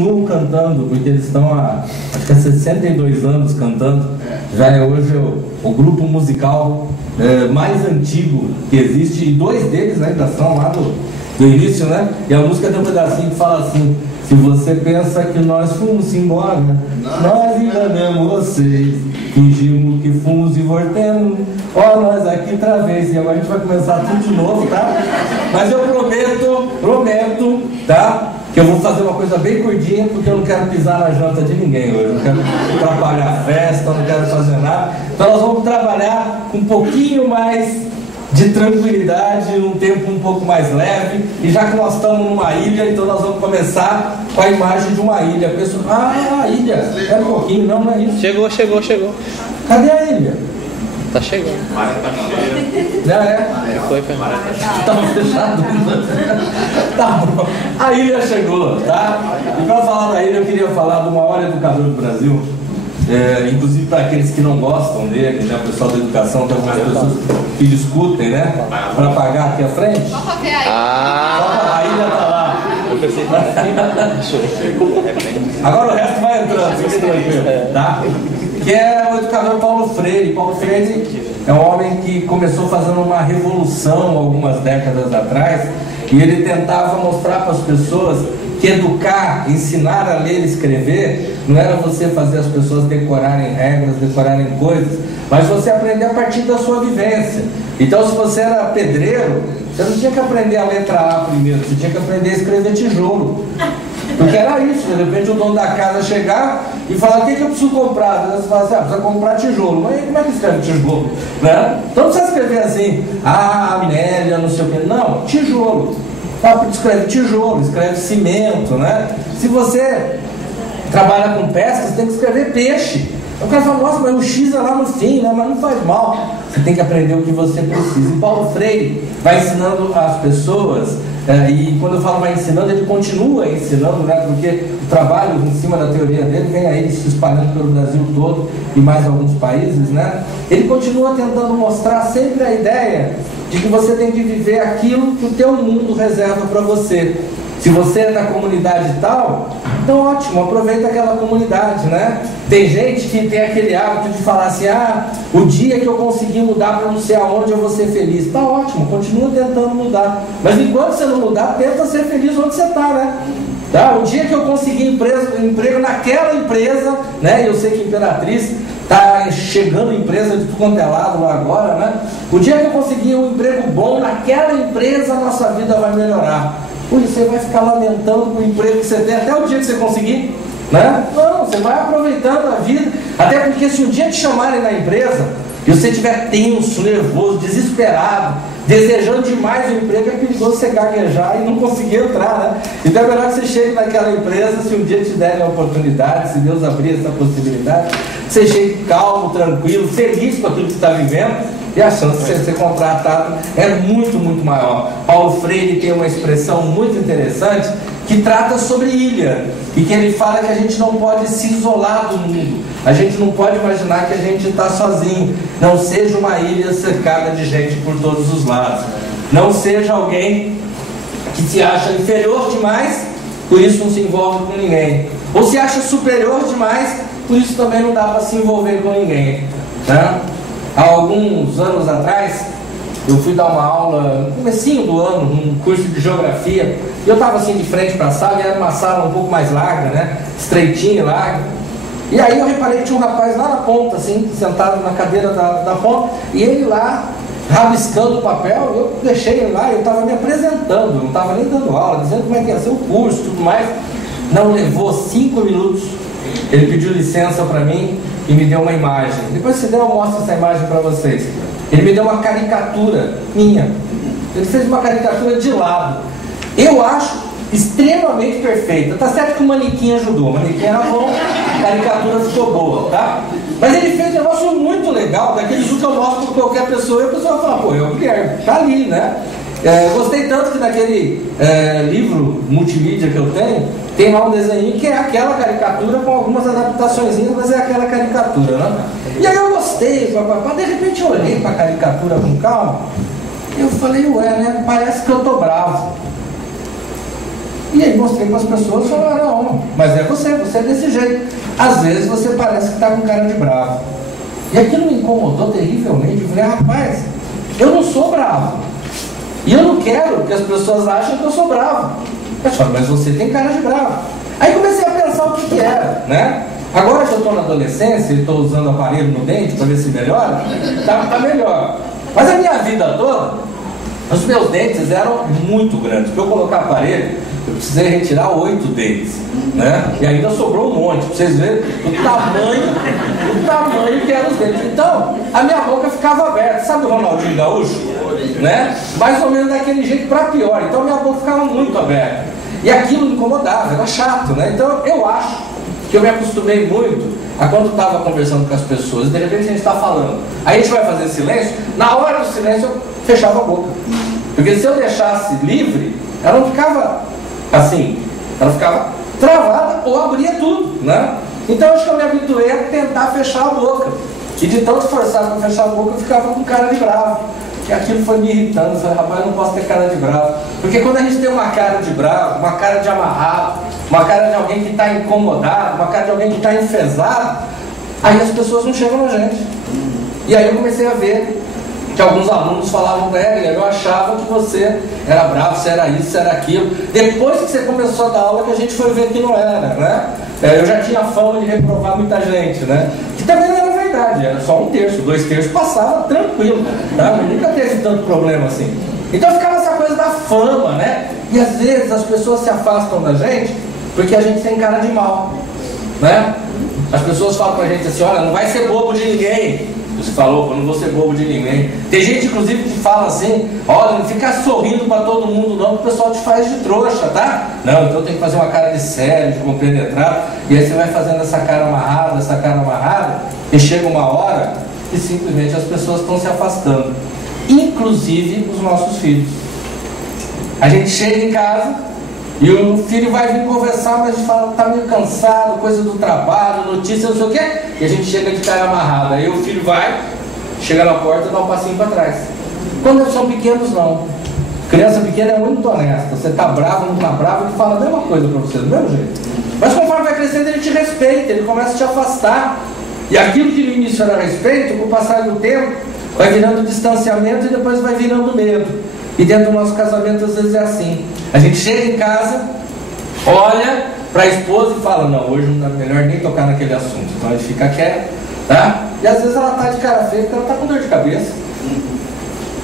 continuam cantando, porque eles estão há, acho que há 62 anos cantando. Já é hoje o grupo musical mais antigo que existe, e dois deles ainda são lá do início, né? E a música tem um pedacinho que fala assim: se você pensa que nós fomos embora, nós enganamos vocês, fingimos que fomos e voltemos, ó nós aqui outra vez. E agora a gente vai começar tudo de novo, tá? Mas eu prometo, tá? Que eu vou fazer uma coisa bem curtinha, porque eu não quero pisar na janta de ninguém hoje, eu não quero atrapalhar a festa, não quero fazer nada. Então nós vamos trabalhar com um pouquinho mais de tranquilidade, num tempo um pouco mais leve. E já que nós estamos numa ilha, então nós vamos começar com a imagem de uma ilha. A pessoa, a ilha, é um pouquinho, não é isso? Chegou. Cadê a ilha? Tá chegando. Já é? Foi. Estava fechado. Tá bom. A ilha chegou, tá? E para falar da ilha, eu queria falar do maior educador do Brasil. Inclusive para aqueles que não gostam dele, né? O pessoal da educação, tem algumas pessoas que discutem, né? Para pagar aqui à frente. Só pra ver aí. A ilha tá lá. Eu pensei que Agora o resto vai entrando, fica tranquilo, tá? Que é o educador Paulo Freire. Paulo Freire é um homem que começou fazendo uma revolução algumas décadas atrás, e ele tentava mostrar para as pessoas que educar, ensinar a ler e escrever, não era você fazer as pessoas decorarem regras, decorarem coisas, mas você aprender a partir da sua vivência. Então, se você era pedreiro, você não tinha que aprender a letra A primeiro, você tinha que aprender a escrever tijolo. Porque era isso, de repente o dono da casa chegar e falar: o que eu preciso comprar? Você fala assim: precisa comprar tijolo. Mas como é que escreve tijolo? Né? Então não precisa escrever assim: Amélia, não sei o quê. Não, tijolo. Escreve tijolo, escreve cimento, né? Se você trabalha com pesca, você tem que escrever peixe. O cara fala: nossa, mas o X é lá no fim, né? Mas não faz mal. Você tem que aprender o que você precisa. E Paulo Freire vai ensinando as pessoas, e quando eu falo vai ensinando, ele continua ensinando, né? Porque o trabalho em cima da teoria dele vem aí se espalhando pelo Brasil todo e mais alguns países, né? Ele continua tentando mostrar sempre a ideia de que você tem que viver aquilo que o teu mundo reserva para você. Se você é da comunidade tal, então ótimo, aproveita aquela comunidade, né? Tem gente que tem aquele hábito de falar assim: o dia que eu conseguir mudar para não sei aonde eu vou ser feliz. Tá ótimo, continua tentando mudar. Mas enquanto você não mudar, tenta ser feliz onde você está, né? Tá? O dia que eu conseguir emprego naquela empresa, né? Eu sei que Imperatriz está chegando empresa de tudo quanto é lado lá agora, né? O dia que eu conseguir um emprego bom naquela empresa, a nossa vida vai melhorar. Você vai ficar lamentando o emprego que você tem até o dia que você conseguir, né? Não, você vai aproveitando a vida. Até porque se um dia te chamarem na empresa e você estiver tenso, nervoso, desesperado, desejando demais o emprego, é perigoso você gaguejar e não conseguir entrar, né? Então é melhor que você chegue naquela empresa, se um dia te derem a oportunidade, se Deus abrir essa possibilidade, você chegue calmo, tranquilo, feliz com aquilo que você está vivendo, e a chance de você ser contratado é muito, muito maior. Paulo Freire tem uma expressão muito interessante que trata sobre ilha, e que ele fala que a gente não pode se isolar do mundo, a gente não pode imaginar que a gente está sozinho. Não seja uma ilha cercada de gente por todos os lados. Não seja alguém que se acha inferior demais, por isso não se envolve com ninguém, ou se acha superior demais, por isso também não dá para se envolver com ninguém, né? Há alguns anos atrás, eu fui dar uma aula no comecinho do ano, num curso de geografia, e eu estava assim de frente para a sala, e era uma sala um pouco mais larga, né? Estreitinha e larga. E aí eu reparei que tinha um rapaz lá na ponta, assim, sentado na cadeira da ponta, e ele lá, rabiscando o papel. Eu deixei ele lá, eu estava me apresentando, não estava nem dando aula, dizendo como é que ia ser o curso e tudo mais. Não levou 5 minutos, ele pediu licença para mim e me deu uma imagem. Depois, se der, eu mostro essa imagem para vocês. Ele me deu uma caricatura minha. Ele fez uma caricatura de lado. Eu acho extremamente perfeita. Tá certo que o manequim ajudou. O manequim era bom, a caricatura ficou boa, tá? Mas ele fez um negócio muito legal, daqueles que eu mostro para qualquer pessoa, e a pessoa fala: pô, é o Guilherme, tá ali, né? Gostei tanto que naquele livro multimídia que eu tenho, tem lá um desenho que é aquela caricatura com algumas adaptaçõezinhas, mas é aquela caricatura, né? E aí eu gostei, de repente eu olhei para a caricatura com calma, e eu falei: ué, né? Parece que eu tô bravo. E aí mostrei para as pessoas e falaram, não, mas é você é desse jeito. Às vezes você parece que está com cara de bravo. E aquilo me incomodou terrivelmente. Eu falei, rapaz, eu não sou bravo. E eu não quero que as pessoas achem que eu sou bravo. Eu falei, mas você tem cara de bravo. Aí comecei a pensar o que era, né? Agora que eu estou na adolescência e estou usando aparelho no dente para ver se melhora, tá melhor. Mas a minha vida toda, os meus dentes eram muito grandes. Para eu colocar aparelho, eu precisei retirar 8 dentes, né? E ainda sobrou um monte, para vocês verem o tamanho que eram os dentes. Então, a minha boca ficava aberta. Sabe o Ronaldinho Gaúcho? Né? Mais ou menos daquele jeito, para pior. Então, a minha boca ficava muito aberta. E aquilo me incomodava, era chato, né? Então, eu acho que eu me acostumei muito a quando estava conversando com as pessoas, e de repente a gente está falando. Aí a gente vai fazer silêncio, na hora do silêncio eu fechava a boca. Porque se eu deixasse livre, ela não ficava assim, ela ficava travada ou abria tudo, né? Então acho que eu me habituei a tentar fechar a boca. E de tanto forçar para fechar a boca, eu ficava com cara de bravo. E aquilo foi me irritando. Eu falei, rapaz, eu não posso ter cara de bravo. Porque quando a gente tem uma cara de bravo, uma cara de amarrado, uma cara de alguém que está incomodado, uma cara de alguém que está enfesado, aí as pessoas não chegam na gente. E aí eu comecei a ver que alguns alunos falavam, eu achava que você era bravo, você era isso, você era aquilo. Depois que você começou a dar aula, que a gente foi ver que não era, né? Eu já tinha fama de reprovar muita gente, né? Que também não era verdade, era só 1/3, 2/3 passava tranquilo, tá? Mas nunca teve tanto problema assim. Então ficava essa coisa da fama, né? E às vezes as pessoas se afastam da gente porque a gente tem cara de mal, né? As pessoas falam pra gente assim, olha, não vai ser bobo de ninguém. Você falou, eu não vou ser bobo de ninguém. Tem gente, inclusive, que fala assim, olha, não fica sorrindo para todo mundo não, que o pessoal te faz de trouxa, tá? Não, então tem que fazer uma cara de sério, de compenetrado. E aí você vai fazendo essa cara amarrada, e chega uma hora que simplesmente as pessoas estão se afastando. Inclusive os nossos filhos. A gente chega em casa e o filho vai vir conversar, mas a gente fala, tá meio cansado, coisa do trabalho, notícia, não sei o quê. E a gente chega de cara amarrada. Aí o filho vai, chega na porta e dá um passinho para trás. Quando eles são pequenos, não. Criança pequena é muito honesta. Você tá bravo, não tá bravo, ele fala a mesma coisa para você, do mesmo jeito. Mas conforme vai crescendo, ele te respeita, ele começa a te afastar. E aquilo que no início era respeito, com o passar do tempo, vai virando distanciamento e depois vai virando medo. E dentro do nosso casamento, às vezes é assim. A gente chega em casa, olha para a esposa e fala, não, hoje não é melhor nem tocar naquele assunto. Então a gente fica quieto, tá? E às vezes ela está de cara feia porque ela está com dor de cabeça.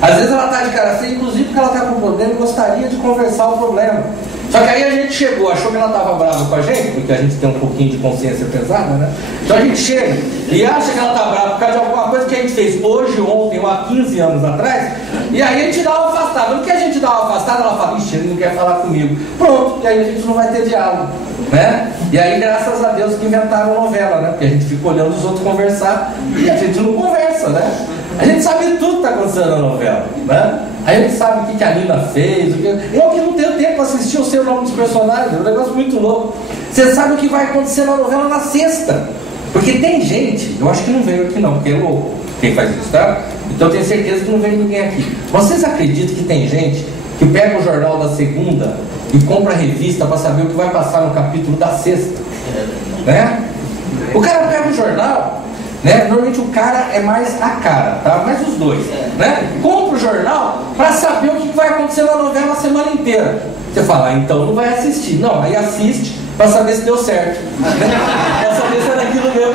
Às vezes ela está de cara feia, inclusive porque ela está com problema e gostaria de conversar o problema. Só que aí a gente chegou, achou que ela estava brava com a gente, porque a gente tem um pouquinho de consciência pesada, né? Então a gente chega e acha que ela está brava por causa de alguma coisa que a gente fez hoje, ontem ou há 15 anos atrás, e aí a gente dá uma afastada. No que a gente dá uma afastada, ela fala, ixi, ele não quer falar comigo. Pronto, e aí a gente não vai ter diálogo, né? E aí, graças a Deus que inventaram novela, né? Porque a gente fica olhando os outros conversar e a gente não conversa, né? A gente sabe tudo que está acontecendo na novela, né? Aí a gente sabe o que a Nina fez, eu que não tenho tempo para assistir, eu sei o nome dos personagens, é um negócio muito louco. Você sabe o que vai acontecer na novela na sexta. Porque tem gente, eu acho que não veio aqui não, porque é louco quem faz isso, tá? Então eu tenho certeza que não veio ninguém aqui. Vocês acreditam que tem gente que pega o jornal da segunda e compra a revista para saber o que vai passar no capítulo da sexta? Né? O cara pega o jornal, né? Normalmente o cara é mais a cara, tá? Mais os dois, né? Compra o jornal para saber o que vai acontecer na novela a semana inteira. Você fala, então não vai assistir. Não, aí assiste para saber se deu certo, né? Para saber se era aquilo mesmo.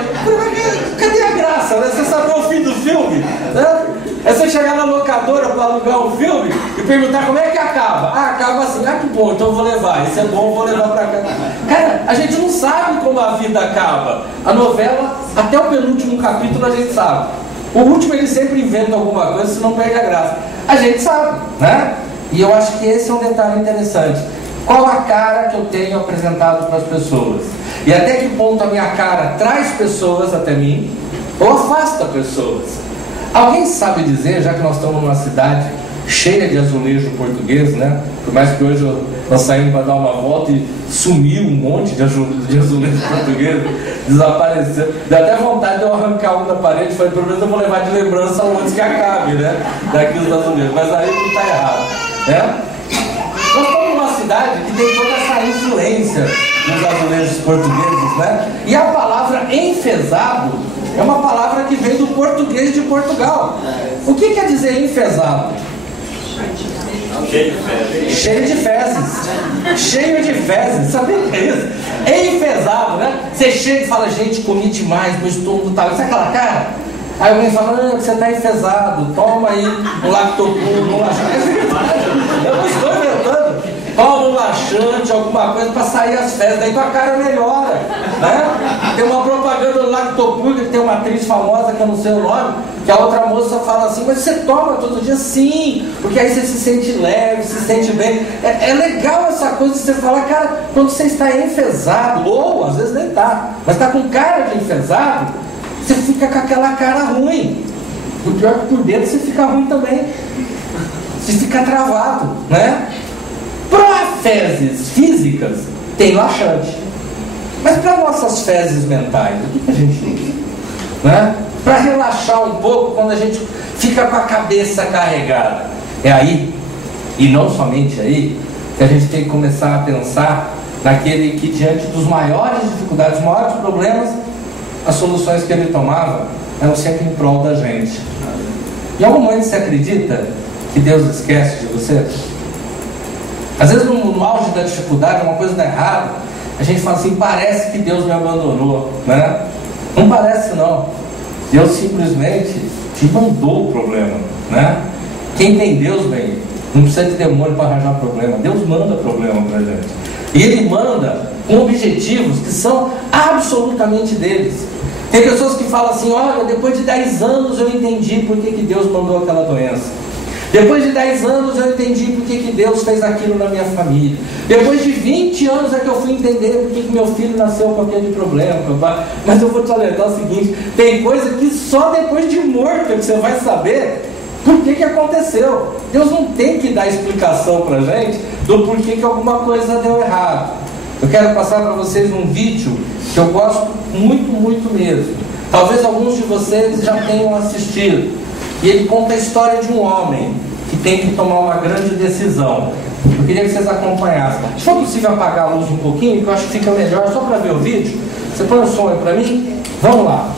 Cadê a graça, né? Você saber o fim do filme, né? É você chegar na locadora para alugar um filme e perguntar como é que acaba. Ah, acaba assim. Ah, que bom, então eu vou levar. Isso é bom, eu vou levar para cá. Cara, a gente não sabe como a vida acaba. A novela, até o penúltimo capítulo a gente sabe. O último ele sempre inventa alguma coisa, senão perde a graça. A gente sabe, né? E eu acho que esse é um detalhe interessante. Qual a cara que eu tenho apresentado para as pessoas? E até que ponto a minha cara traz pessoas até mim ou afasta pessoas? Alguém sabe dizer, já que nós estamos numa cidade cheia de azulejo português, né? Por mais que hoje nós saímos para dar uma volta e sumiu um monte de azulejo português, desapareceu. Deu até vontade de eu arrancar um da parede e falei, pelo menos eu vou levar de lembrança antes que acabe, né? Daqui os azulejos, mas aí não está errado, né? Nós estamos numa cidade que tem toda essa influência dos azulejos portugueses, né? E a palavra enfesado é uma palavra que vem do português de Portugal. O que quer dizer enfesado? Cheio de fezes. Cheio de fezes. Sabe o que é isso? Enfesado, né? Você chega e fala, gente, comi demais, meu estômago tá... Sabe aquela cara? Aí alguém fala, você tá enfesado, toma aí um lactopurgo, um laxante. É verdade, eu não estou inventando. Toma um laxante, alguma coisa para sair as fezes, daí tua cara melhora, né? Tem uma propaganda do lactopurgo, que tem uma atriz famosa, que eu não sei o nome, que a outra moça fala assim, mas você toma todo dia? Sim, porque aí você se sente leve, se sente bem. É legal essa coisa de você falar, cara, quando você está enfesado, ou às vezes nem tá, mas está com cara de enfesado, você fica com aquela cara ruim. O pior é que por dentro você fica ruim também. Você fica travado, né? Para fezes físicas, tem laxante. Mas para nossas fezes mentais, o que a gente usa? Né? Para relaxar um pouco quando a gente fica com a cabeça carregada. É aí, e não somente aí, que a gente tem que começar a pensar naquele que, diante dos maiores dificuldades, dos maiores problemas, as soluções que ele tomava eram sempre em prol da gente. Em algum momento você acredita que Deus esquece de você? Às vezes no auge da dificuldade, uma coisa dá errado, a gente fala assim, parece que Deus me abandonou, né? Não parece não. Deus simplesmente te mandou o problema, né? Quem tem Deus, bem, não precisa de demônio para arranjar problema. Deus manda problema pra gente. E Ele manda com objetivos que são absolutamente deles. Tem pessoas que falam assim, olha, depois de 10 anos eu entendi por que Deus mandou aquela doença. Depois de 10 anos eu entendi por que Deus fez aquilo na minha família. Depois de 20 anos é que eu fui entender por que meu filho nasceu com aquele problema. Mas eu vou te alertar o seguinte, tem coisa que só depois de morto que você vai saber por que aconteceu. Deus não tem que dar explicação pra gente do porquê que alguma coisa deu errado. Eu quero passar para vocês um vídeo que eu gosto muito, muito mesmo. Talvez alguns de vocês já tenham assistido. E ele conta a história de um homem que tem que tomar uma grande decisão. Eu queria que vocês acompanhassem. Se for possível apagar a luz um pouquinho, que eu acho que fica melhor, só para ver o vídeo. Você põe o som aí para mim? Vamos lá.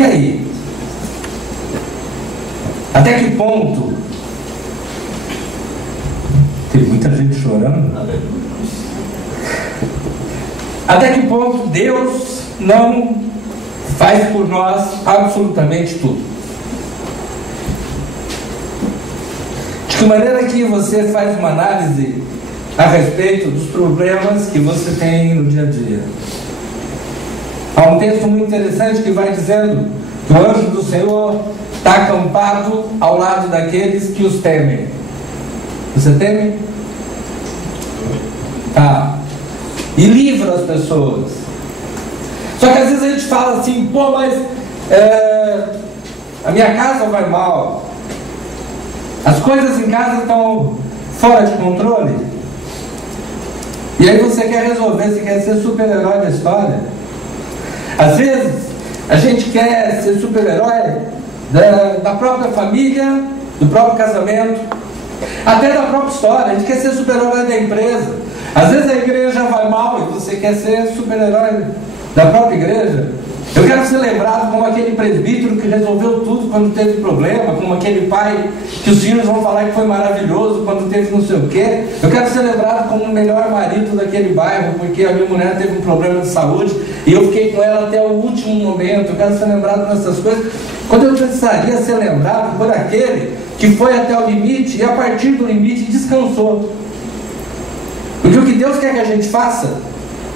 E aí? Até que ponto? Tem muita gente chorando. Até que ponto Deus não faz por nós absolutamente tudo? De que maneira que você faz uma análise a respeito dos problemas que você tem no dia a dia? Há um texto muito interessante que vai dizendo que o anjo do Senhor está acampado ao lado daqueles que os temem. Você teme? Tá. E livra as pessoas. Só que às vezes a gente fala assim, pô, mas a minha casa vai mal, as coisas em casa estão fora de controle. E aí você quer resolver, você quer ser super-herói da história. Às vezes a gente quer ser super-herói da própria família, do próprio casamento, até da própria história. A gente quer ser super-herói da empresa. Às vezes a igreja vai mal e você quer ser super-herói da própria igreja. Eu quero ser lembrado como aquele presbítero que resolveu tudo quando teve problema, como aquele pai que os filhos vão falar que foi maravilhoso quando teve não sei o quê. Eu quero ser lembrado como o melhor marido daquele bairro, porque a minha mulher teve um problema de saúde e eu fiquei com ela até o último momento. Eu quero ser lembrado nessas coisas, quando eu precisaria ser lembrado por aquele que foi até o limite e a partir do limite descansou. Porque o que Deus quer que a gente faça,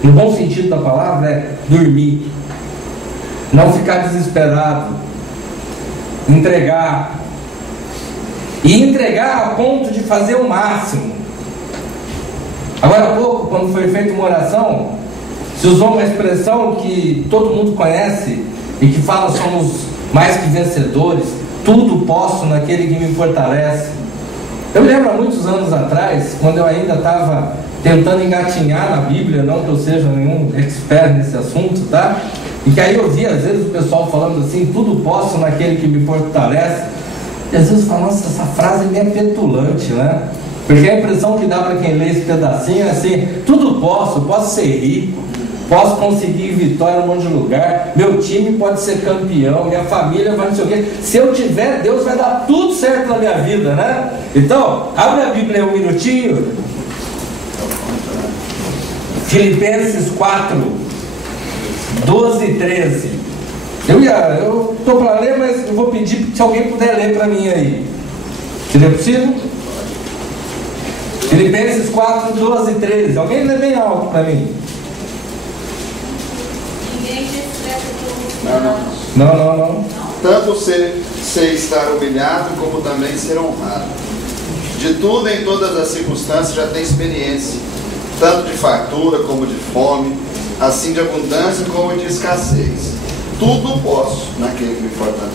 no bom sentido da palavra, é dormir, não ficar desesperado, entregar, e entregar a ponto de fazer o máximo. Agora há pouco, quando foi feita uma oração, se usou uma expressão que todo mundo conhece e que fala: somos mais que vencedores, tudo posso naquele que me fortalece. Eu me lembro há muitos anos atrás, quando eu ainda estava tentando engatinhar na Bíblia, não que eu seja nenhum expert nesse assunto, tá? E que aí eu via às vezes o pessoal falando assim: tudo posso naquele que me fortalece. E às vezes eu falo: nossa, essa frase é meio petulante, né? Porque a impressão que dá para quem lê esse pedacinho é assim: tudo posso ser rico, posso conseguir vitória em um monte de lugar, meu time pode ser campeão, minha família vai não sei o quê. Se eu tiver, Deus vai dar tudo certo na minha vida, né? Então, abre a Bíblia um minutinho. Filipenses 4, 12 e 13. Eu estou para ler, mas eu vou pedir se alguém puder ler para mim aí. Seria possível? Filipenses 4, 12 e 13. Alguém lê bem alto para mim. Não. Tanto ser estar humilhado, como também ser honrado. De tudo, em todas as circunstâncias, já tem experiência, tanto de fartura como de fome, assim de abundância como de escassez. Tudo posso naquele que me fortalece.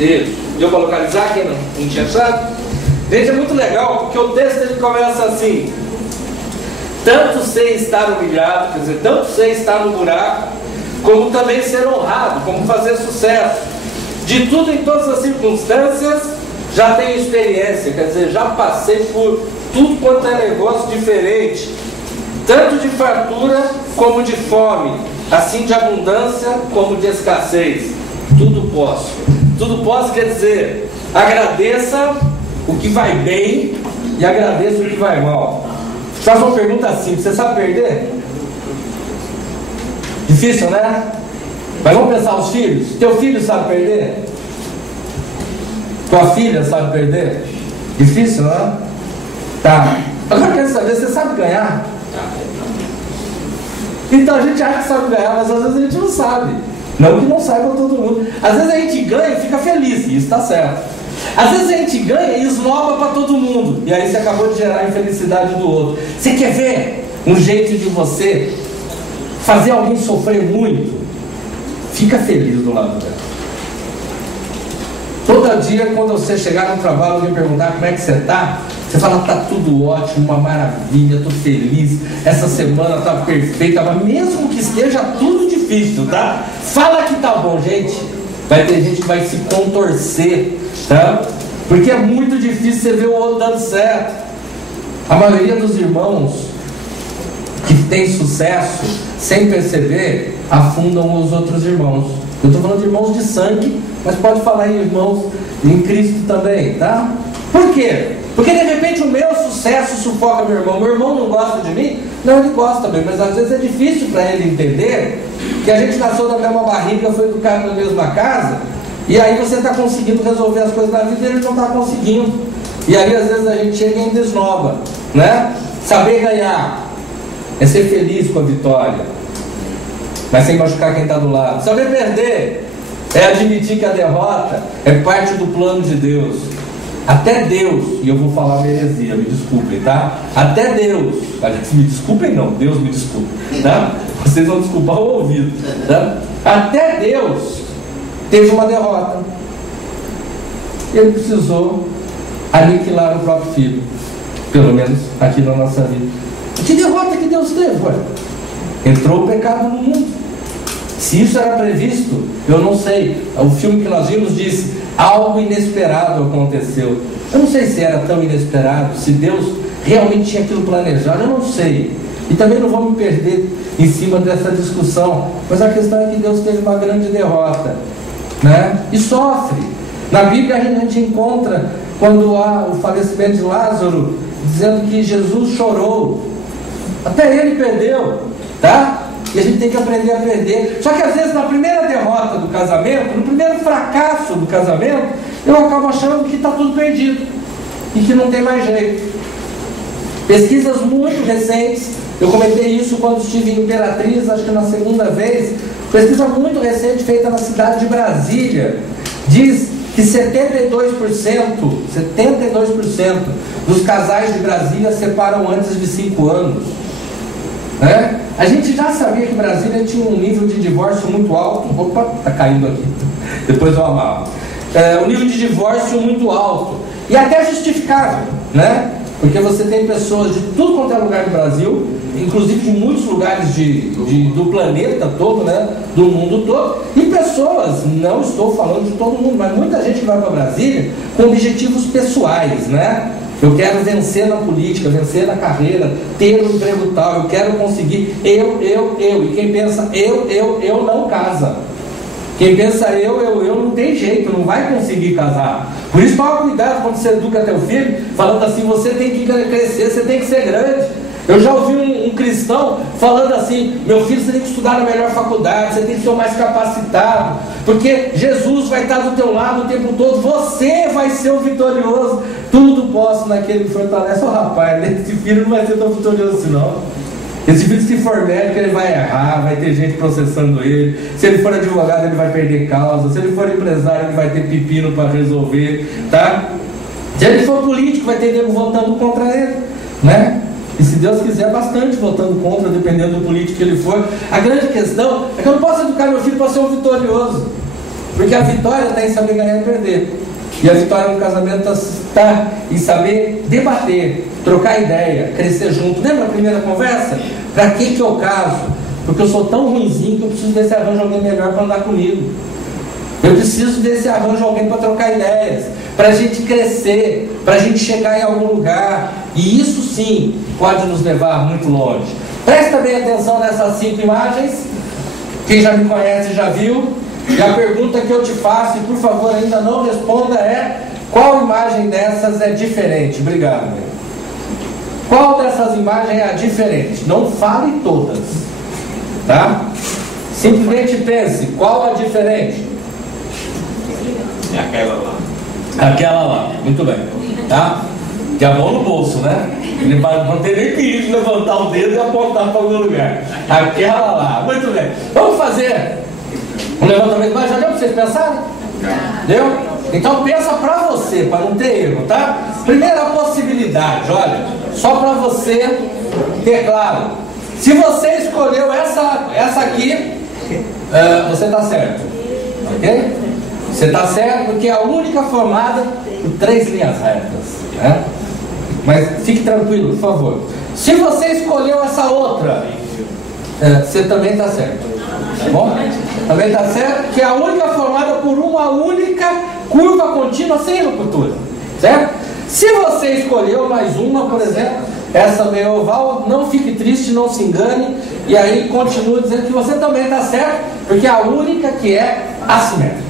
Isso. Deu para localizar quem não tinha achado? Gente, é muito legal, porque o texto ele começa assim: tanto sei estar humilhado, quer dizer, tanto sei estar no buraco, como também ser honrado, como fazer sucesso. De tudo, em todas as circunstâncias, já tenho experiência, quer dizer, já passei por tudo quanto é negócio diferente, tanto de fartura como de fome, assim de abundância como de escassez. Tudo posso. Tudo posso quer dizer, agradeça o que vai bem e agradeça o que vai mal. Faço uma pergunta simples: você sabe perder? Difícil, né? Mas vamos pensar os filhos. Teu filho sabe perder? Tua filha sabe perder? Difícil, né? Tá. Agora eu quero saber, você sabe ganhar? Então a gente acha que sabe ganhar, mas às vezes a gente não sabe. Não que não saiba todo mundo. Às vezes a gente ganha e fica feliz, e isso está certo. Às vezes a gente ganha e esnoba para todo mundo, e aí você acabou de gerar a infelicidade do outro. Você quer ver um jeito de você fazer alguém sofrer muito? Fica feliz do lado dela. Todo dia, quando você chegar no trabalho, alguém perguntar como é que você está, você fala: tá tudo ótimo, uma maravilha, estou feliz, essa semana está perfeita, mas mesmo que esteja tudo difícil, tá? Fala que tá bom, gente. Vai ter gente que vai se contorcer, tá? Porque é muito difícil você ver o outro dando certo. A maioria dos irmãos que tem sucesso, sem perceber, afundam os outros irmãos. Eu estou falando de irmãos de sangue, mas pode falar em irmãos em Cristo também, tá? Por quê? Porque de repente o meu sucesso sufoca meu irmão. Meu irmão não gosta de mim? Não, ele gosta também, mas às vezes é difícil para ele entender que a gente nasceu da mesma barriga, foi educado na mesma casa, e aí você está conseguindo resolver as coisas da vida e ele não está conseguindo. E aí às vezes a gente chega em desnova, né? Saber ganhar é ser feliz com a vitória, mas sem machucar quem está do lado. Saber perder é admitir que a derrota é parte do plano de Deus. Até Deus, e eu vou falar uma heresia, me desculpem, tá? Até Deus, me desculpem não, Deus me desculpe, tá? Vocês vão desculpar o ouvido, tá? Até Deus teve uma derrota. Ele precisou aniquilar o próprio filho, pelo menos aqui na nossa vida. Que derrota que Deus teve, ué? Entrou o pecado no mundo. Se isso era previsto, eu não sei. O filme que nós vimos disse: algo inesperado aconteceu. Eu não sei se era tão inesperado, se Deus realmente tinha aquilo planejado, eu não sei. E também não vou me perder em cima dessa discussão, mas a questão é que Deus teve uma grande derrota, né? E sofre. Na Bíblia a gente encontra, quando há o falecimento de Lázaro, dizendo que Jesus chorou. Até ele perdeu, tá? E a gente tem que aprender a perder. Só que às vezes na primeira derrota do casamento, no primeiro fracasso do casamento, eu acabo achando que está tudo perdido e que não tem mais jeito. Pesquisas muito recentes, eu comentei isso quando estive em Imperatriz, acho que na segunda vez. Pesquisa muito recente feita na cidade de Brasília diz que 72% dos casais de Brasília separam antes de 5 anos. Né? A gente já sabia que Brasília tinha um nível de divórcio muito alto. Opa, está caindo aqui. Depois eu amarro. Um nível de divórcio muito alto. E até justificável, né? Porque você tem pessoas de tudo quanto é lugar do Brasil, inclusive de muitos lugares do planeta todo, né? Do mundo todo. E pessoas, não estou falando de todo mundo, mas muita gente que vai para Brasília com objetivos pessoais, né? Eu quero vencer na política, vencer na carreira, ter um emprego tal, eu quero conseguir eu. E quem pensa eu não casa. Quem pensa eu não tem jeito, não vai conseguir casar. Por isso toma cuidado quando você educa teu filho, falando assim, você tem que crescer, você tem que ser grande. Eu já ouvi um cristão falando assim: meu filho, você tem que estudar na melhor faculdade, você tem que ser o mais capacitado, porque Jesus vai estar do teu lado o tempo todo, você vai ser o vitorioso. Tudo posso naquele que fortalece. Ô rapaz, esse filho não vai ser tão vitorioso assim não. Esse filho, se for médico, ele vai errar, vai ter gente processando ele. Se ele for advogado, ele vai perder causa. Se ele for empresário, ele vai ter pepino para resolver, tá? Se ele for político, vai ter nego votando contra ele, né? E se Deus quiser, bastante votando contra, dependendo do político que ele for. A grande questão é que eu não posso educar meu filho para ser um vitorioso, porque a vitória está em saber ganhar e perder. E a vitória no casamento está em saber debater, trocar ideia, crescer junto. Lembra a primeira conversa? Para que eu caso? Porque eu sou tão ruinzinho que eu preciso desse arranjo alguém melhor para andar comigo. Eu preciso desse arranjo alguém para trocar ideias, para a gente crescer, para a gente chegar em algum lugar. E isso sim pode nos levar muito longe. Presta bem atenção nessas 5 imagens. Quem já me conhece já viu. E a pergunta que eu te faço, e por favor ainda não responda, é: qual imagem dessas é diferente? Obrigado, meu. Qual dessas imagens é a diferente? Não fale todas, tá? Simplesmente pense, qual é a diferente? É aquela lá. Aquela lá, muito bem, tá? Que a mão no bolso, né? Ele não tem nem perigo de levantar o dedo e apontar para algum lugar. Aquela lá, muito bem. Vamos fazer um levantamento mais, já deu para vocês pensarem? Deu? Então pensa para você, para não ter erro, tá? Primeira possibilidade, olha, só para você ter claro. Se você escolheu essa aqui, você está certo, ok? Você está certo porque é a única formada por 3 linhas retas, né? Mas fique tranquilo, por favor. Se você escolheu essa outra, você também está certo, tá bom? Também está certo que é a única formada por uma única curva contínua sem ruptura, certo? Se você escolheu mais uma, por exemplo, essa meio oval, não fique triste, não se engane, e aí continua dizendo que você também está certo, porque é a única que é assimétrica.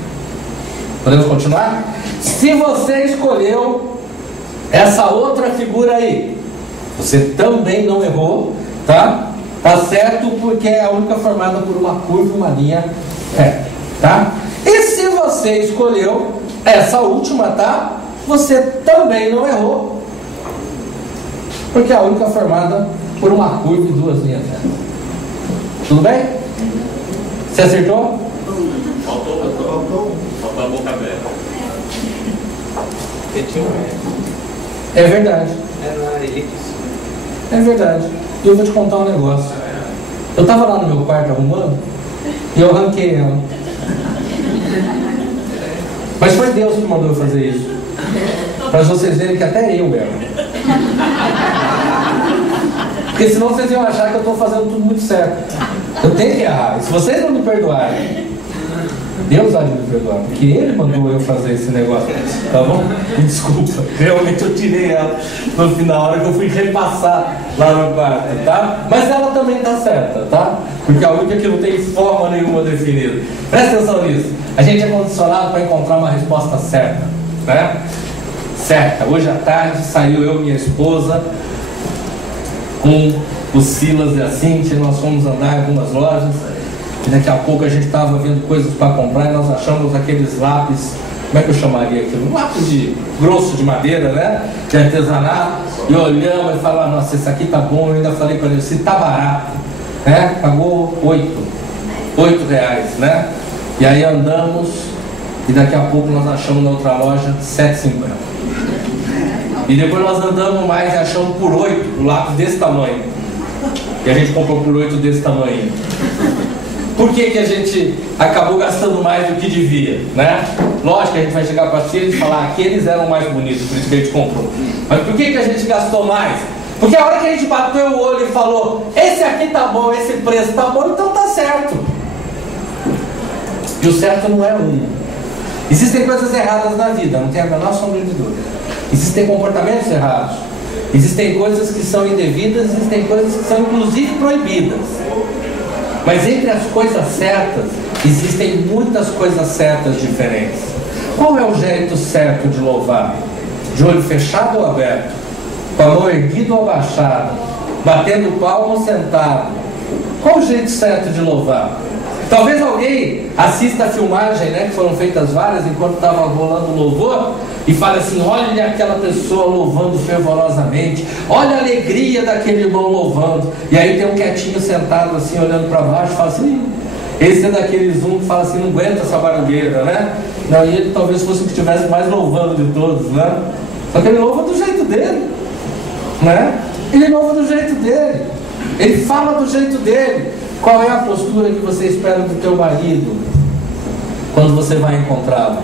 Podemos continuar? Se você escolheu essa outra figura aí, você também não errou, tá? Tá certo, porque é a única formada por uma curva e uma linha reta, tá? E se você escolheu essa última, tá? Você também não errou, porque é a única formada por uma curva e duas linhas retas. Tudo bem? Você acertou? Faltou a boca aberta. É verdade. É É verdade. E eu vou te contar um negócio. Eu estava lá no meu quarto arrumando e eu arranquei ela. Mas foi Deus que mandou eu fazer isso. Para vocês verem que até eu erro. Porque senão vocês iam achar que eu estou fazendo tudo muito certo. Eu tenho que errar. E se vocês não me perdoarem, Deus vai me perdoar, porque Ele mandou eu fazer esse negócio, tá bom? Me desculpa, realmente eu tirei ela no final, na hora que eu fui repassar lá no quarto, tá? Mas ela também tá certa, tá? Porque a única que não tem forma nenhuma definida. Presta atenção nisso. A gente é condicionado para encontrar uma resposta certa, né? Certa. Hoje à tarde saiu eu e minha esposa com o Silas e a Cíntia, nós fomos andar em algumas lojas. E daqui a pouco a gente estava vendo coisas para comprar e nós achamos aqueles lápis, como é que eu chamaria aquilo? Um lápis grosso de madeira, né? De artesanato. E olhamos e falamos, nossa, esse aqui tá bom. Eu ainda falei para ele, se tá barato, né? Pagou R$8, né? E aí andamos e daqui a pouco nós achamos na outra loja R$7,50. E depois nós andamos mais e achamos por R$8 o lápis desse tamanho. E a gente comprou por R$8 desse tamanho. Por que a gente acabou gastando mais do que devia, né? Lógico que a gente vai chegar para eles e falar que eles eram mais bonitos, por isso que a gente comprou. Mas por que a gente gastou mais? Porque a hora que a gente bateu o olho e falou, esse aqui tá bom, esse preço tá bom, então tá certo. E o certo não é um. Existem coisas erradas na vida, não tem a menor sombra de dúvida. Existem comportamentos errados. Existem coisas que são indevidas, existem coisas que são inclusive proibidas. Mas entre as coisas certas, existem muitas coisas certas diferentes. Qual é o jeito certo de louvar? De olho fechado ou aberto? Com a mão erguida ou abaixada? Batendo palma ou sentado? Qual o jeito certo de louvar? Talvez alguém assista a filmagem, né, que foram feitas várias enquanto estava rolando o louvor, e fale assim, olha aquela pessoa louvando fervorosamente, olha a alegria daquele irmão louvando, e aí tem um quietinho sentado assim, olhando para baixo, e fala assim, esse é daqueles que fala assim, não aguenta essa barulheira, né? Não, e ele talvez fosse o que estivesse mais louvando de todos, né? Só que ele louva do jeito dele, né? Ele louva do jeito dele, ele fala do jeito dele. Qual é a postura que você espera do teu marido quando você vai encontrá-lo?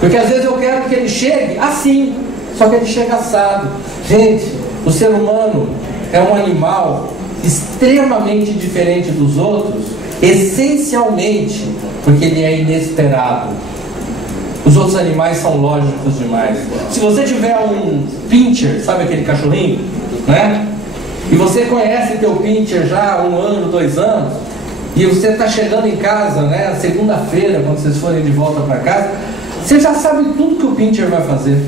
Porque às vezes eu quero que ele chegue assim, só que ele chega assado. Gente, o ser humano é um animal extremamente diferente dos outros, essencialmente porque ele é inesperado. Os outros animais são lógicos demais. Se você tiver um pincher, sabe aquele cachorrinho, né? E você conhece teu pincher já há 1 ano, 2 anos, e você está chegando em casa, né, segunda-feira, quando vocês forem de volta para casa, você já sabe tudo que o pincher vai fazer.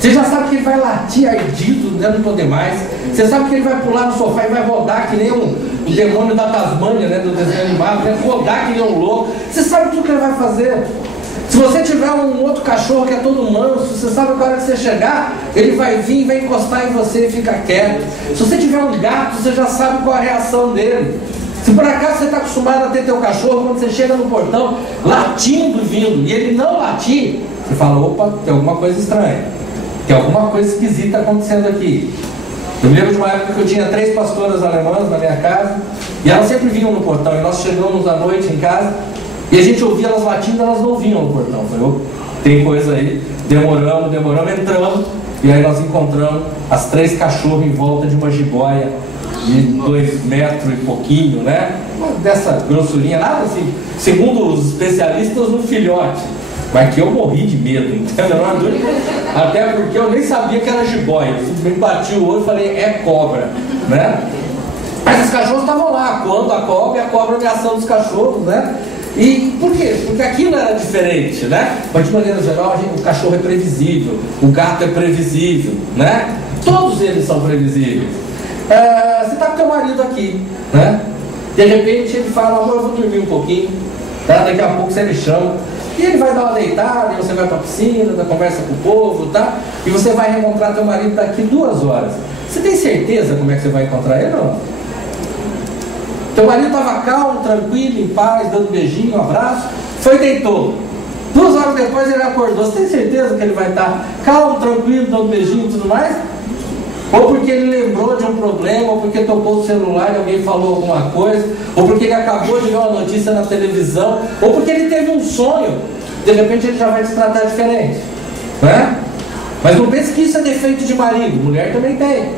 Você já sabe que ele vai latir ardido, não poder mais. Você sabe que ele vai pular no sofá e vai rodar que nem o demônio da Tasmânia, né, do desenho animado, vai rodar que nem um louco. Você sabe tudo que ele vai fazer. Se você tiver um outro cachorro que é todo manso, você sabe que a hora que você chegar, ele vai vir, vai encostar em você e fica quieto. Se você tiver um gato, você já sabe qual é a reação dele. Se por acaso você está acostumado a ter teu cachorro, quando você chega no portão, latindo vindo, e ele não latir, você fala, opa, tem alguma coisa estranha, tem alguma coisa esquisita acontecendo aqui. Eu me lembro de uma época que eu tinha 3 pastoras alemãs na minha casa, e elas sempre vinham no portão, e nós chegamos à noite em casa, e a gente ouvia elas latindo, elas não vinham no portão. Eu falei, tem coisa aí, demoramos, entramos, e aí nós encontramos as 3 cachorros em volta de uma jiboia de 2 metros e pouquinho, né? Dessa grossurinha, nada assim, segundo os especialistas, um filhote, Mas que eu morri de medo, entendeu? Até porque eu nem sabia que era jiboia. Eu simplesmente bati o olho e falei, é cobra, né? Mas os cachorros estavam lá, quando a cobra ameaçando os cachorros, né? E por quê? Porque aquilo era diferente, né? Mas de maneira geral, o cachorro é previsível, o gato é previsível, né? Todos eles são previsíveis. Você está com teu marido aqui, né? De repente ele fala, amor, eu vou dormir um pouquinho, tá? Daqui a pouco você me chama. E ele vai dar uma deitada, e você vai para a piscina, conversa com o povo, tá? E você vai reencontrar teu marido daqui 2 horas. Você tem certeza como é que você vai encontrar ele ou não? Teu marido estava calmo, tranquilo, em paz, dando beijinho, um abraço, foi e deitou. 2 horas depois ele acordou. Você tem certeza que ele vai estar calmo, tranquilo, dando beijinho e tudo mais? Ou porque ele lembrou de um problema, ou porque tocou o celular e alguém falou alguma coisa, ou porque ele acabou de ver uma notícia na televisão, ou porque ele teve um sonho. De repente ele já vai se tratar diferente, né? Mas não pense que isso é defeito de marido, mulher também tem.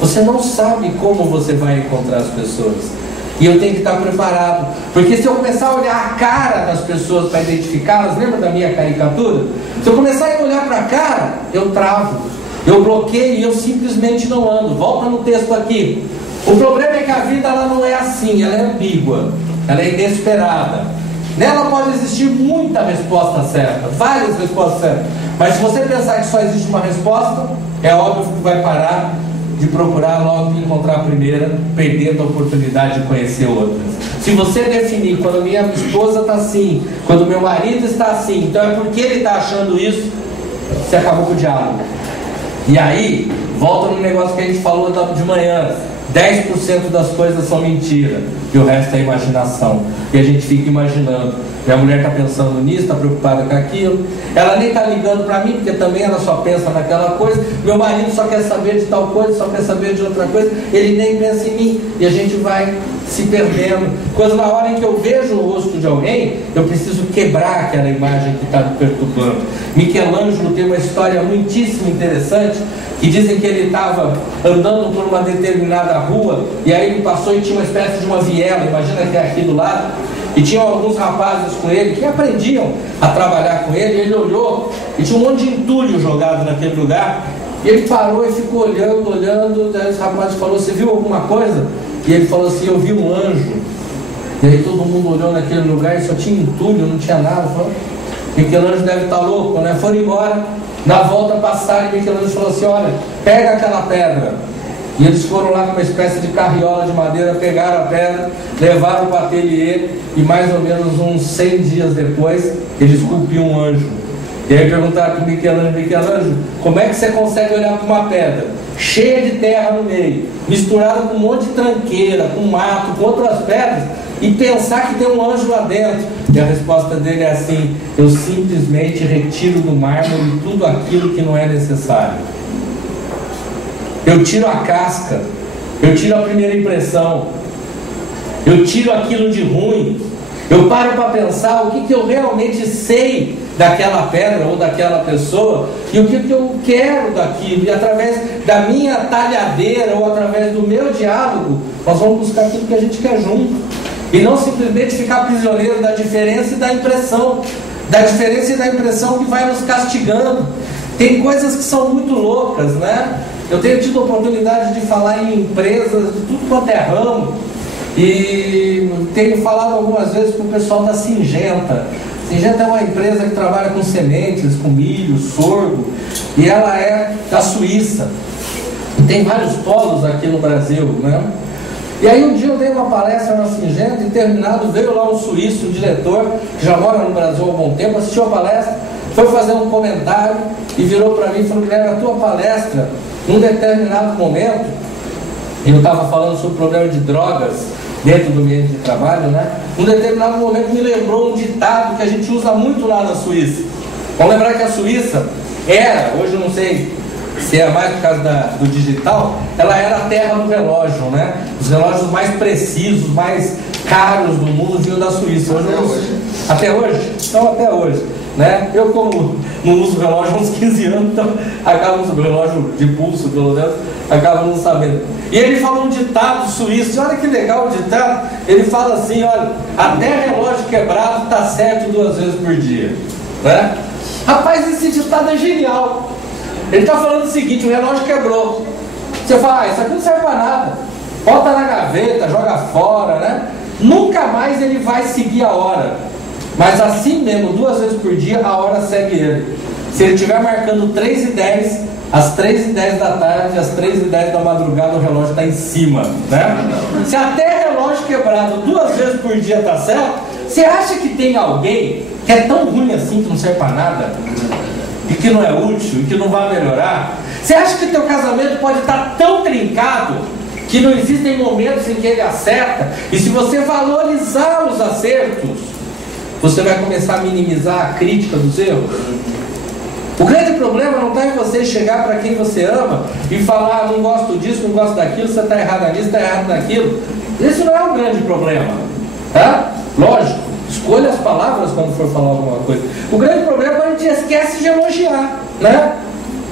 Você não sabe como você vai encontrar as pessoas. E eu tenho que estar preparado. Porque se eu começar a olhar a cara das pessoas para identificá-las, lembra da minha caricatura? Se eu começar a olhar para a cara, eu travo, eu bloqueio e eu simplesmente não ando. Volta no texto aqui. O problema é que a vida ela não é assim, ela é ambígua, ela é inesperada. Nela pode existir muita resposta certa, várias respostas certas. Mas se você pensar que só existe uma resposta, é óbvio que vai parar de procurar logo de encontrar a primeira, perdendo a oportunidade de conhecer outras. Se você definir, quando minha esposa está assim, quando meu marido está assim, então é porque ele está achando isso, você acabou com o diálogo. E aí, volta no negócio que a gente falou de manhã, 10% das coisas são mentira, e o resto é imaginação. E a gente fica imaginando. E a mulher está pensando nisso, está preocupada com aquilo. Ela nem está ligando para mim, porque também ela só pensa naquela coisa. Meu marido só quer saber de tal coisa, só quer saber de outra coisa. Ele nem pensa em mim. E a gente vai se perdendo. Quando na hora em que eu vejo o rosto de alguém, eu preciso quebrar aquela imagem que está me perturbando. Michelangelo tem uma história muitíssimo interessante, que dizem que ele estava andando por uma determinada rua, e aí ele passou e tinha uma espécie de uma viela, imagina que é aqui do lado, e tinham alguns rapazes com ele que aprendiam a trabalhar com ele. E ele olhou e tinha um monte de entulho jogado naquele lugar, e ele parou e ficou olhando, daí os rapazes falaram, você viu alguma coisa? E ele falou assim, eu vi um anjo. E aí todo mundo olhou naquele lugar e só tinha entulho, não tinha nada. Falou, Michelangelo deve estar louco, né? Foram embora, na volta passaram, e Michelangelo falou assim, olha, pega aquela pedra. E eles foram lá com uma espécie de carriola de madeira, pegaram a pedra, levaram para o ateliê, e mais ou menos uns 100 dias depois, eles esculpiam um anjo. E aí perguntaram para o Michelangelo, como é que você consegue olhar para uma pedra cheia de terra no meio, misturada com um monte de tranqueira, com mato, com outras pedras, e pensar que tem um anjo lá dentro? E a resposta dele é assim, eu simplesmente retiro do mármore tudo aquilo que não é necessário. Eu tiro a casca, eu tiro a primeira impressão, eu tiro aquilo de ruim, eu paro para pensar o que eu realmente sei daquela pedra ou daquela pessoa, e o que eu quero daquilo, e através da minha talhadeira ou através do meu diálogo, nós vamos buscar aquilo que a gente quer junto, e não simplesmente ficar prisioneiro da diferença e da impressão, que vai nos castigando. Tem coisas que são muito loucas, né? Eu tenho tido a oportunidade de falar em empresas de tudo quanto é ramo, e tenho falado algumas vezes com o pessoal da Singenta. Singenta é uma empresa que trabalha com sementes, com milho, sorgo, e ela é da Suíça. Tem vários polos aqui no Brasil, né? E aí um dia eu dei uma palestra na Singenta e terminado veio lá um suíço, um diretor, que já mora no Brasil há um bom tempo, assistiu a palestra, foi fazer um comentário e virou para mim e falou, Guilherme, a tua palestra, num determinado momento, eu estava falando sobre o problema de drogas dentro do ambiente de trabalho, né? Num determinado momento me lembrou um ditado que a gente usa muito lá na Suíça. Vamos lembrar que a Suíça era, hoje eu não sei se é mais por causa do digital, ela era a terra do relógio, né? Os relógios mais precisos, mais caros do mundo vinham da Suíça. Até hoje? Então até hoje, né? Eu como não uso relógio há uns 15 anos, então acabo usando relógio de pulso, pelo menos, acabo não sabendo. E ele falou um ditado suíço, olha que legal o ditado, ele fala assim, olha, até relógio quebrado está certo 2 vezes por dia. né? Rapaz, esse ditado é genial. Ele está falando o seguinte: o relógio quebrou. Você fala, isso aqui não serve para nada. Bota na gaveta, joga fora, né? Nunca mais ele vai seguir a hora. Mas assim mesmo, 2 vezes por dia, a hora segue ele. Se ele estiver marcando 3h10, às 3h10 da tarde, às 3h10 da madrugada, o relógio está em cima, né? Se até relógio quebrado 2 vezes por dia está certo, você acha que tem alguém que é tão ruim assim, que não serve para nada, e que não é útil, e que não vai melhorar? Você acha que teu casamento pode estar tão trincado que não existem momentos em que ele acerta? E se você valorizar os acertos, você vai começar a minimizar a crítica dos erros. O grande problema não está em você chegar para quem você ama e falar, não gosto disso, não gosto daquilo, você está errado nisso, está errado naquilo. Esse não é o grande problema, tá? Lógico, escolha as palavras quando for falar alguma coisa. O grande problema é quando a gente esquece de elogiar, né?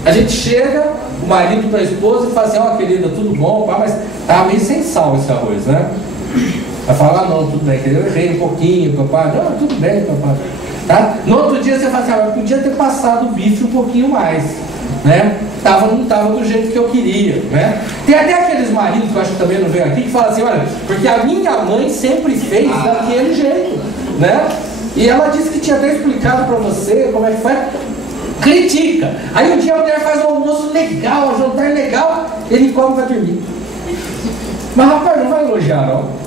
A gente chega, o marido para a esposa, e fala assim, ó, querida, tudo bom, pá, mas tá meio sem sal esse arroz, né? Vai falar, não, tudo bem, querida, eu errei um pouquinho, papai, não, tudo bem, papai. Tá? No outro dia você fala assim, eu podia ter passado o bife um pouquinho mais, né? Não estava do jeito que eu queria, né? Tem até aqueles maridos que eu acho que também não veio aqui, que falam assim, olha, porque a minha mãe sempre fez daquele jeito, né? E ela disse que tinha até explicado para você como é que foi. Critica. Aí um dia a mulher faz um almoço legal, um jantar legal, ele come e vai dormir. Mas rapaz, não vai elogiar não.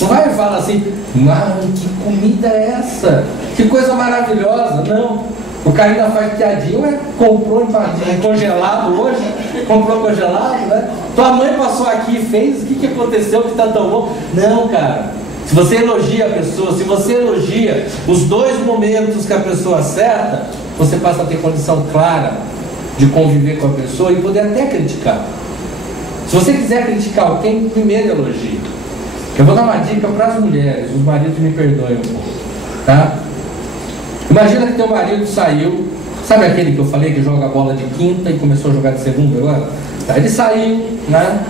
Não vai falar assim, mano, que comida é essa? Que coisa maravilhosa. Não. O cara ainda faz piadinha, né? Comprou empadinha, congelado hoje, comprou congelado, né? Tua mãe passou aqui e fez, o que aconteceu que tá tão bom? Não, cara. Se você elogia a pessoa, se você elogia os 2 momentos que a pessoa acerta, você passa a ter condição clara de conviver com a pessoa e poder até criticar. Se você quiser criticar alguém, primeiro elogie. Eu vou dar uma dica para as mulheres, os maridos me perdoem um pouco, tá? Imagina que teu marido saiu, sabe aquele que eu falei que joga bola de quinta e começou a jogar de segunda agora? Tá, ele saiu, né?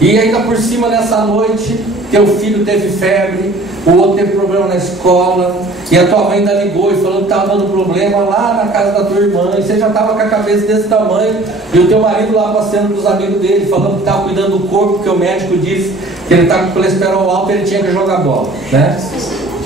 E ainda por cima nessa noite, teu filho teve febre, o outro teve problema na escola, e a tua mãe ainda ligou e falou que estava dando problema lá na casa da tua irmã, e você já estava com a cabeça desse tamanho, e o teu marido lá passeando com os amigos dele, falando que estava cuidando do corpo, porque o médico disse que ele está com colesterol alto e ele tinha que jogar bola, né?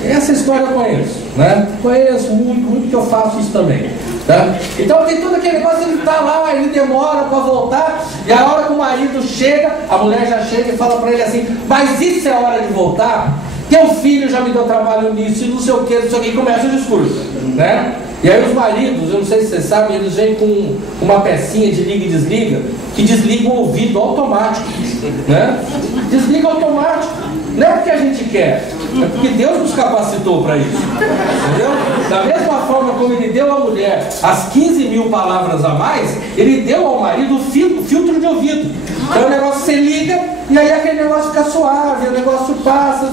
Essa história eu conheço, né? Conheço muito que eu faço isso também, tá? Então tem todo aquele negócio, ele está lá, ele demora para voltar, e a hora que o marido chega, a mulher já chega e fala para ele assim, mas isso é hora de voltar? Teu filho já me deu trabalho nisso, e não sei o que, e começa o discurso, né? E aí os maridos, eu não sei se vocês sabem, eles vêm com uma pecinha de liga e desliga, que desliga o ouvido automático, né? Desliga automático. Não é porque a gente quer, é porque Deus nos capacitou para isso, entendeu? Da mesma forma como Ele deu à mulher as 15.000 palavras a mais, Ele deu ao marido o filtro de ouvido. Então o negócio você liga e aí aquele negócio fica suave, o negócio passa.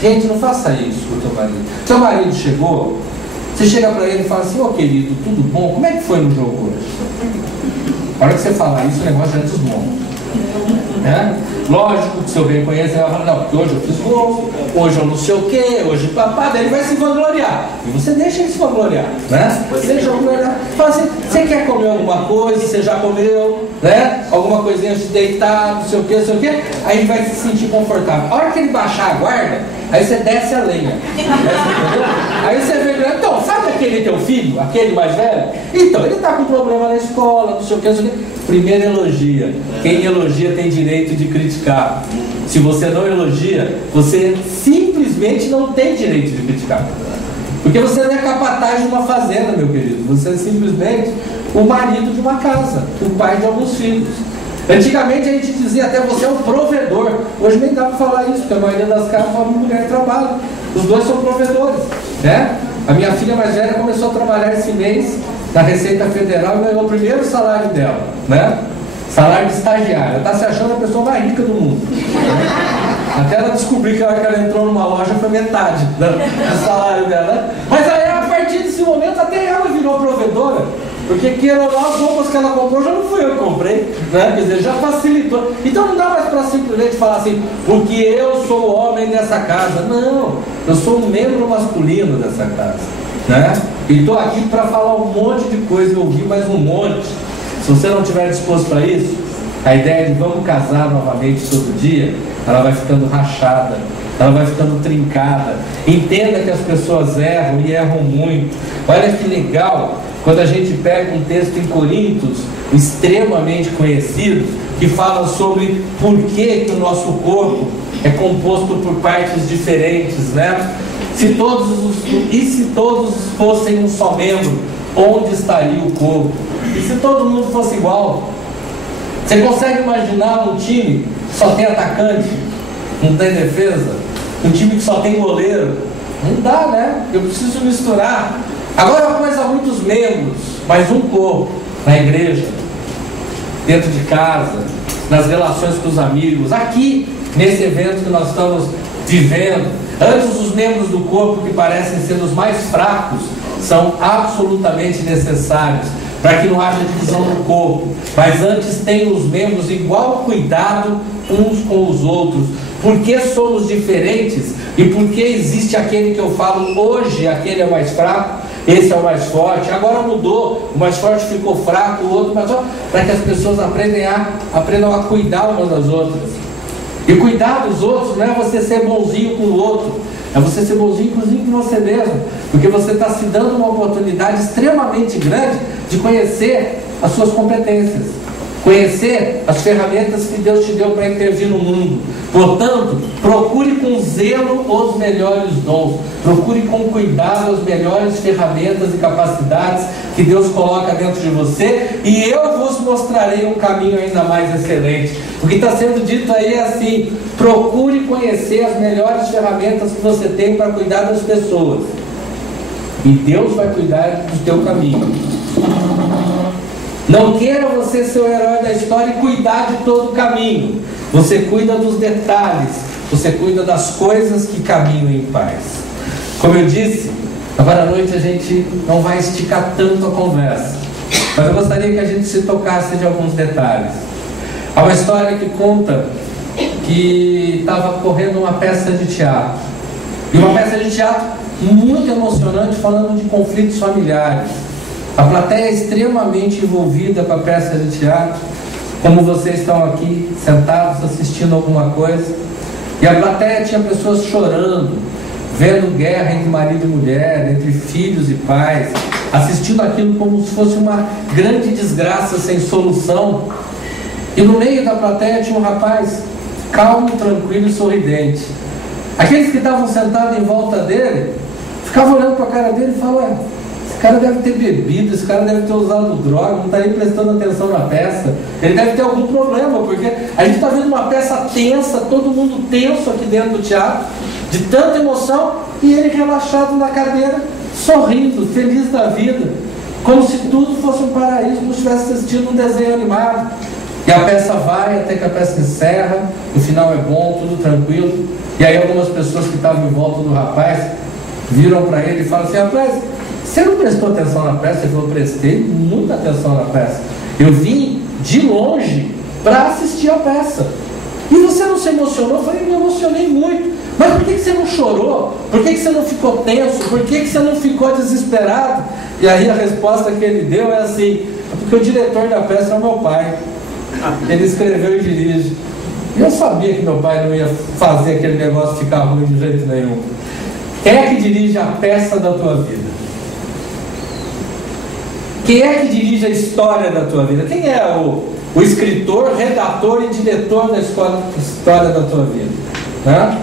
Gente, não faça isso com o teu marido. Seu marido chegou, você chega para ele e fala assim, ô querido, tudo bom? Como é que foi no jogo hoje? A hora que você falar isso, o negócio já desmonta. Né? Lógico que se eu bem conheço, ele vai falar, não, porque hoje eu fiz gol, hoje eu não sei o que, hoje papá, daí ele vai se vangloriar. E você deixa ele se vangloriar, né? Você deixa ele vangloriar. Fala assim, você quer comer alguma coisa, você já comeu, né? Alguma coisinha antes de deitar, não sei o que, não sei o que, aí ele vai se sentir confortável. A hora que ele baixar a guarda, aí você desce a lenha. Aí você vê, então, sabe aquele teu filho, aquele mais velho? Então, ele está com problema na escola, não sei o que, não sei o que. Primeiro elogia. Quem elogia tem direito de criticar. Se você não elogia, você simplesmente não tem direito de criticar. Porque você não é capataz de uma fazenda, meu querido. Você é simplesmente o marido de uma casa, o pai de alguns filhos. Antigamente a gente dizia até você é um provedor. Hoje nem dá para falar isso, porque a maioria das casas fala mulher trabalha. Os dois são provedores, né? A minha filha mais velha começou a trabalhar esse mês na Receita Federal e ganhou o primeiro salário dela, né? Salário de estagiária. Está se achando a pessoa mais rica do mundo. Até ela descobrir que a hora que ela entrou numa loja foi metade do salário dela. Mas aí a partir desse momento até ela virou provedora. Porque queira ou não, as roupas que ela comprou já não fui eu que comprei, né? Quer dizer, já facilitou. Então não dá mais para simplesmente falar assim, porque eu sou o homem dessa casa. Não, eu sou um membro masculino dessa casa. né? E estou aqui para falar um monte de coisa e ouvir mais um monte. Se você não estiver disposto para isso, a ideia de vamos casar novamente todo dia, ela vai ficando rachada, ela vai ficando trincada. Entenda que as pessoas erram e erram muito. Olha que legal quando a gente pega um texto em Coríntios, extremamente conhecido, que fala sobre por que o nosso corpo é composto por partes diferentes, né? Se todos fossem um só membro, onde estaria o corpo? E se todo mundo fosse igual? Você consegue imaginar um time que só tem atacante, não tem defesa? Um time que só tem goleiro? Não dá, né? Eu preciso misturar. Agora uma coisa, muitos membros, mas um corpo, na igreja, dentro de casa, nas relações com os amigos, aqui, nesse evento que nós estamos vivendo. Antes, os membros do corpo que parecem ser os mais fracos são absolutamente necessários para que não haja divisão no corpo, mas antes tem os membros igual cuidado uns com os outros. Porque somos diferentes e porque existe aquele que eu falo hoje, aquele é mais fraco, esse é o mais forte, agora mudou, o mais forte ficou fraco, o outro mais forte, para que as pessoas aprendam a cuidar umas das outras. E cuidar dos outros não é você ser bonzinho com o outro, é você ser bonzinho inclusive com você mesmo, porque você está se dando uma oportunidade extremamente grande de conhecer as suas competências, conhecer as ferramentas que Deus te deu para intervir no mundo. Portanto, procure com zelo os melhores dons, procure com cuidado as melhores ferramentas e capacidades que Deus coloca dentro de você, e eu vos mostrarei um caminho ainda mais excelente. O que está sendo dito aí é assim: procure conhecer as melhores ferramentas que você tem para cuidar das pessoas, e Deus vai cuidar do teu caminho. Não queira você ser o herói da história e cuidar de todo o caminho. Você cuida dos detalhes, você cuida das coisas que caminham em paz. Como eu disse, agora à noite a gente não vai esticar tanto a conversa, mas eu gostaria que a gente se tocasse de alguns detalhes. Há uma história que conta que estava correndo uma peça de teatro, e uma peça de teatro muito emocionante, falando de conflitos familiares. A plateia é extremamente envolvida com a peça de teatro, como vocês estão aqui sentados assistindo alguma coisa, e a plateia tinha pessoas chorando, vendo guerra entre marido e mulher, entre filhos e pais, assistindo aquilo como se fosse uma grande desgraça sem solução. E no meio da plateia tinha um rapaz calmo, tranquilo e sorridente. Aqueles que estavam sentados em volta dele ficavam olhando para a cara dele e falavam: esse cara deve ter bebido, esse cara deve ter usado droga, não está nem prestando atenção na peça, ele deve ter algum problema, porque a gente está vendo uma peça tensa, todo mundo tenso aqui dentro do teatro, de tanta emoção, e ele relaxado na cadeira, sorrindo, feliz da vida, como se tudo fosse um paraíso, como se estivesse assistindo um desenho animado. E a peça vai até que a peça encerra, o final é bom, tudo tranquilo, e aí algumas pessoas que estavam em volta do rapaz viram para ele e falam assim: rapaz, você não prestou atenção na peça? Ele falou: prestei muita atenção na peça, eu vim de longe para assistir a peça. E você não se emocionou? Eu falei: me emocionei muito. Mas por que você não chorou? Por que você não ficou tenso? Por que você não ficou desesperado? E aí a resposta que ele deu é assim: é porque o diretor da peça é o meu pai, ele escreveu e dirige, e eu sabia que meu pai não ia fazer aquele negócio ficar ruim de jeito nenhum. Quem é que dirige a peça da tua vida? Quem é que dirige a história da tua vida? Quem é o escritor, redator e diretor da história da tua vida? Né?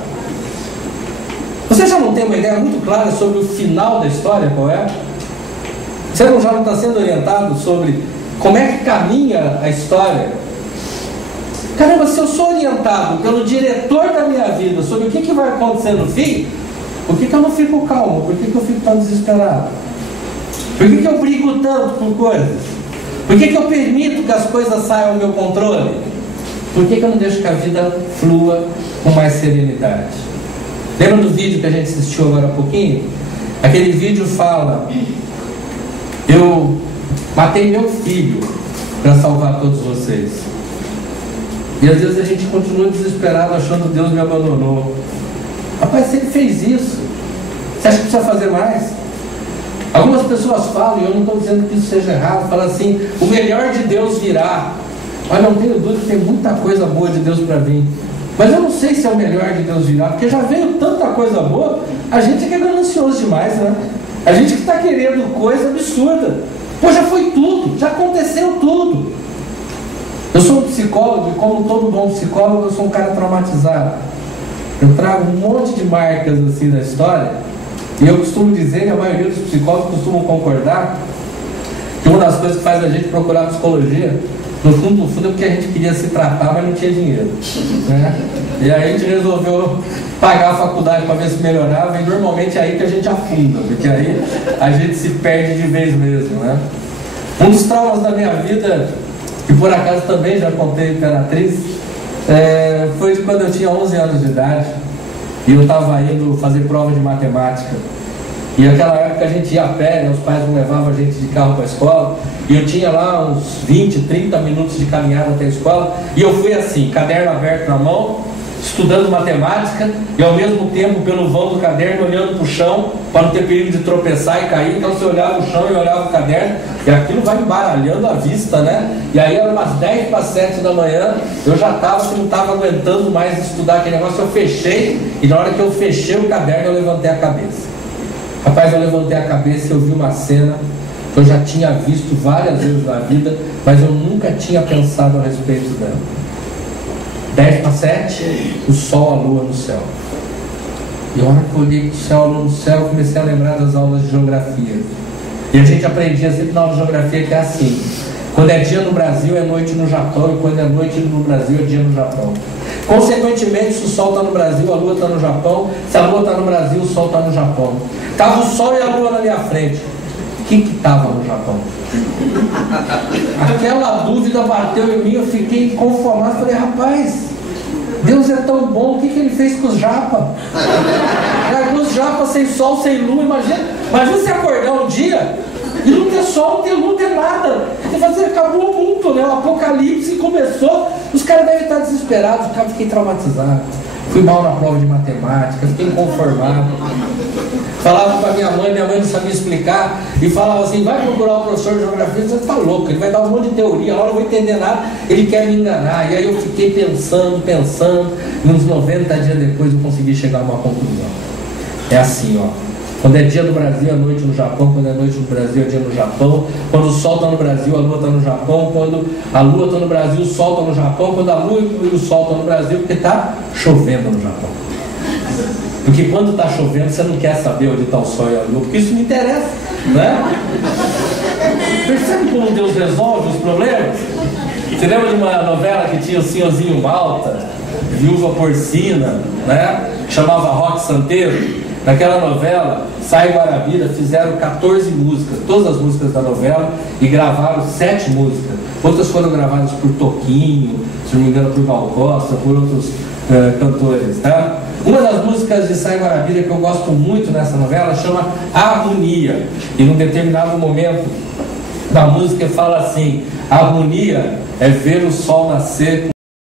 Você já não tem uma ideia muito clara sobre o final da história, qual é? Você já não está sendo orientado sobre como é que caminha a história? Caramba, se eu sou orientado pelo diretor da minha vida sobre o que vai acontecer no fim, por que eu não fico calmo? Por que eu fico tão desesperado? Por que eu brigo tanto com coisas? Por que eu permito que as coisas saiam ao meu controle? Por que eu não deixo que a vida flua com mais serenidade? Lembra do vídeo que a gente assistiu agora há pouquinho? Aquele vídeo fala: eu matei meu filho para salvar todos vocês. E às vezes a gente continua desesperado achando que Deus me abandonou. Rapaz, se ele fez isso, você acha que precisa fazer mais? Algumas pessoas falam, e eu não estou dizendo que isso seja errado, falam assim, o melhor de Deus virá. Mas não tenho dúvida que tem muita coisa boa de Deus para vir. Mas eu não sei se é o melhor de Deus virá, porque já veio tanta coisa boa, a gente é que é ganancioso demais, né? A gente que está querendo coisa absurda. Pô, já foi tudo, já aconteceu tudo. Eu sou um psicólogo e como todo bom psicólogo, eu sou um cara traumatizado. Eu trago um monte de marcas assim da história. E eu costumo dizer, e a maioria dos psicólogos costumam concordar, que uma das coisas que faz a gente procurar psicologia, no fundo, é porque a gente queria se tratar, mas não tinha dinheiro, né? E aí a gente resolveu pagar a faculdade para ver se melhorava, e normalmente é aí que a gente afunda, porque aí a gente se perde de vez mesmo, né? Um dos traumas da minha vida, que por acaso também já contei a Imperatriz, foi de quando eu tinha 11 anos de idade, e eu estava indo fazer prova de matemática. E naquela época a gente ia a pé, né? Os pais não levavam a gente de carro para a escola, e eu tinha lá uns 20, 30 minutos de caminhada até a escola, e eu fui assim, caderno aberto na mão, estudando matemática, e ao mesmo tempo pelo vão do caderno olhando para o chão, para não ter perigo de tropeçar e cair. Então você olhava o chão e olhava o caderno, e aquilo vai embaralhando a vista, né? E aí era umas 10 para 7 da manhã, eu já não estava aguentando mais estudar aquele negócio, eu fechei, e na hora que eu fechei o caderno eu levantei a cabeça. Rapaz, eu levantei a cabeça e eu vi uma cena que eu já tinha visto várias vezes na vida, mas eu nunca tinha pensado a respeito dela. 10 para 7, o sol, a lua no céu. E a hora que eu olhei para o céu, a lua no céu, eu comecei a lembrar das aulas de geografia. E a gente aprendia sempre na aula de geografia que é assim: quando é dia no Brasil, é noite no Japão, e quando é noite no Brasil, é dia no Japão. Consequentemente, se o sol está no Brasil, a lua está no Japão. Se a lua está no Brasil, o sol está no Japão. Estava o sol e a lua na minha frente. O que estava no Japão? Aquela dúvida bateu em mim, eu fiquei inconformado. Falei, rapaz, Deus é tão bom, o que ele fez com os japas? Os japas sem sol, sem lua, imagina você acordar um dia e não ter sol, não ter lua, não ter nada. Você vai dizer, acabou o mundo, né? O apocalipse começou, os caras devem estar desesperados. O cara, fiquei traumatizado. Fui mal na prova de matemática, fiquei inconformado. Falava para minha mãe não sabia explicar, e falava assim, vai procurar o professor de geografia. Você está louco, ele vai dar um monte de teoria, agora eu não vou entender nada, ele quer me enganar. E aí eu fiquei pensando, e uns 90 dias depois eu consegui chegar a uma conclusão. É assim, ó. Quando é dia no Brasil, é noite no Japão. Quando é noite no Brasil, é dia no Japão. Quando o sol está no Brasil, a lua está no Japão. Quando a lua está no Brasil, o sol está no Japão. Quando a lua e o sol estão no Brasil, porque está chovendo no Japão. Porque quando está chovendo, você não quer saber onde está o sol e a lua, porque isso não interessa, né? Percebe como Deus resolve os problemas? Você lembra de uma novela que tinha o Senhorzinho Malta, Viúva Porcina, né? Chamava Roque Santeiro? Naquela novela, Sai Guarabira, fizeram 14 músicas, todas as músicas da novela, e gravaram 7 músicas. Outras foram gravadas por Toquinho, se não me engano por Gal Costa, por outros cantores, tá? Uma das músicas de Sai Guarabira que eu gosto muito nessa novela chama Harmonia. E num determinado momento da música fala assim: harmonia é ver o sol nascer